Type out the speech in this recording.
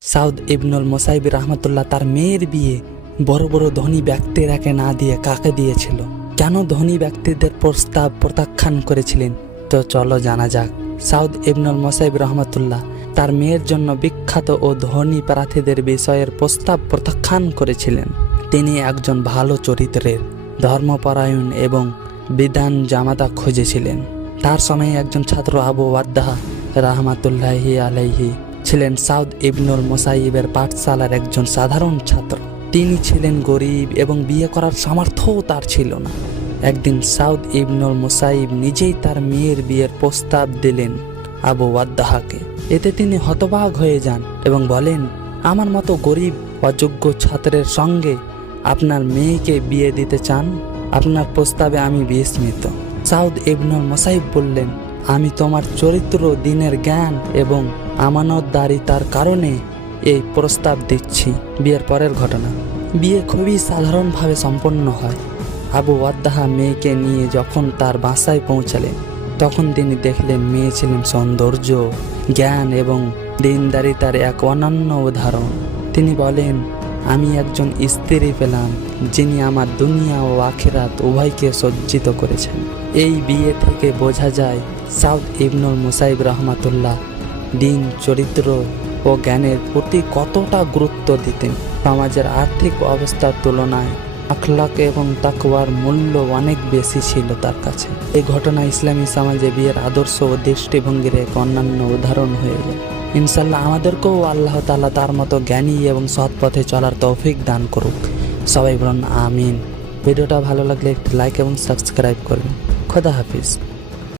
সাউদ ইবনুল মোসাইব রহমতুল্লাহ তার মেয়ের বিয়ে বড় বড় ধনী ব্যক্তিরাকে না দিয়ে কাকে দিয়েছিল? কেন ধনী ব্যক্তিদের প্রস্তাব প্রত্যাখ্যান করেছিলেন? তো চলো জানা যাক। সাউদ ইবনুল মোসাইব রহমতুল্লাহ তার মেয়ের জন্য বিখ্যাত ও ধনী প্রার্থীদের বিষয়ের প্রস্তাব প্রত্যাখ্যান করেছিলেন। তিনি একজন ভালো চরিত্রের, ধর্মপরায়ণ এবং বিধান জামাতা খুঁজেছিলেন। তার সময়ে একজন ছাত্র আবু ওয়াদ্দাহ রাহমাতুল্লাহি আলাইহি ছিলেন সাউদ ইবনুল মোসাইবের পাঠশালার একজন সাধারণ ছাত্র। তিনি ছিলেন গরিব এবং বিয়ে করার সামর্থ্যও তার ছিল না। একদিন সাউদ ইবনুল মুসাইব নিজেই তার মেয়ের বিয়ের প্রস্তাব দিলেন আবু ওয়াদ্দাহাকে। এতে তিনি হতবাক হয়ে যান এবং বলেন, আমার মতো গরিব, অযোগ্য ছাত্রের সঙ্গে আপনার মেয়েকে বিয়ে দিতে চান? আপনার প্রস্তাবে আমি বিস্মিত। সাউদ ইবনুল মোসাইব বললেন আমি তোমার চরিত্র, দিনের জ্ঞান এবং আমানতদারিতার কারণে এই প্রস্তাব দিচ্ছি। বিয়ের পরের ঘটনা। বিয়ে খুবই সাধারণভাবে সম্পন্ন হয়। আবু ওয়াদ্দাহা মেয়েকে নিয়ে যখন তার বাসায় পৌঁছালেন তখন তিনি দেখলেন মেয়ে ছিলেন সৌন্দর্য, জ্ঞান এবং দিনদারিতার এক অনন্য উদাহরণ। তিনি বলেন, আমি একজন স্ত্রী পেলাম, যিনি আমার দুনিয়া ও আখেরাত উভয়কে সজ্জিত করেছেন। এই বিয়ে থেকে বোঝা যায় সাউদ ইবনুল মুসাইব রহমাতুল্লাহ দিন, চরিত্র ও জ্ঞানের প্রতি কতটা গুরুত্ব দিতেন। সমাজের আর্থিক অবস্থার তুলনায় আখলাক এবং তাকওয়ার মূল্য অনেক বেশি ছিল তার কাছে। এই ঘটনা ইসলামী সমাজে বিয়ের আদর্শ ও দৃষ্টিভঙ্গির এক অন্যান্য উদাহরণ হয়ে যায় ইনশাল্লাহ আমাদেরকেও আল্লাহ তাআলা তার মতো জ্ঞানী এবং সৎ পথে চলার তৌফিক দান করুক। সবাই বলুন, আমিন। ভিডিওটা ভালো লাগলে একটি লাইক এবং সাবস্ক্রাইব করবেন। খোদা হাফিজ।